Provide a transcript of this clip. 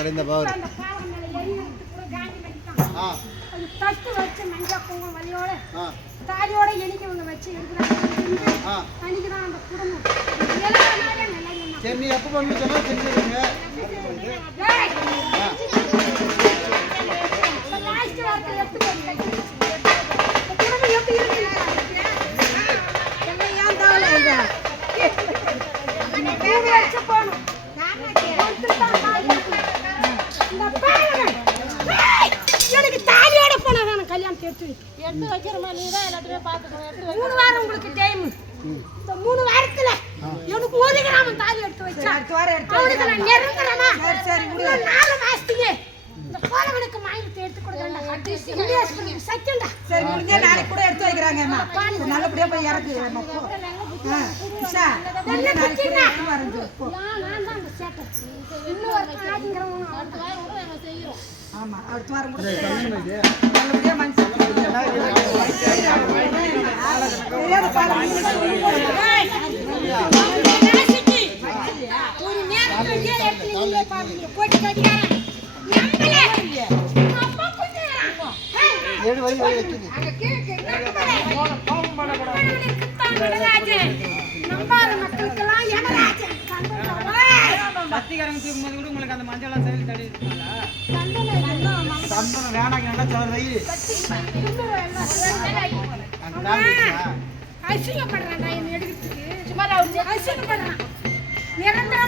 கடைந்த பவர் ஆ. அது தட்டு வச்சு மஞ்சள் குங்குமம் வலியோட தாலியோட வச்சு எடுக்கிறாங்க. அன்னைக்கு தான் அந்த குடும்பம். சரி நீ எப்போ பண்ணு சொன்னா வார்த்தை எப்படி போகணும். ஒருத்தர் தான் தாலி கட்டணும். இந்த பாருங்க. டேய்! எனக்கு தாலியோட போனா கல்யாணம் எடுத்து. எடுத்து வைக்கிறமா நீ தான் எல்லாத்தையுமே பார்த்துக்கணும். எடுத்து வை. மூணு வாரம் உங்களுக்கு டைம் இந்த மூணு வாரத்துல எனக்கு ஒரு கிராமம் தாலி எடுத்து வச்சா அவனுக்கு நான் நெருங்குறேனா இன்னும் நாலு மாசத்துக்கு இந்த கோலவனுக்கு மாயத்தை எடுத்து கொடுக்குறேன் சத்தியம்டா சரி முடிஞ்சா நாளைக்கு கூட எடுத்து வைக்கிறாங்க அம்மா சரி, நல்லபடியா போய் இறக்கு. அம்மா உஷா நாளைக்கு எடுத்து வரேன் சொல்லு, போ. நான் நான் தான் அந்த சேட்டை. இன்னும் ஒரு அடுத்த வாரம் கூட ஆமா அடுத்த வாரம் கூட நல்லபடியா மனுஷன் தெரியாத பாலம் ஒரு நேரத்துக்கு எடுத்து நீங்களே சத்திகாரங்க தூக்கும்போது கூட உங்களுக்கு அந்த மஞ்சள் சரி தடி சந்தனம் வேணாங்க நல்லா சிலர் வை. அசிங்கப்படுறான்டா என்னை எடுக்கிறதுக்கு. சும்மா அசிங்கப்படுறான். நிரந்தரம்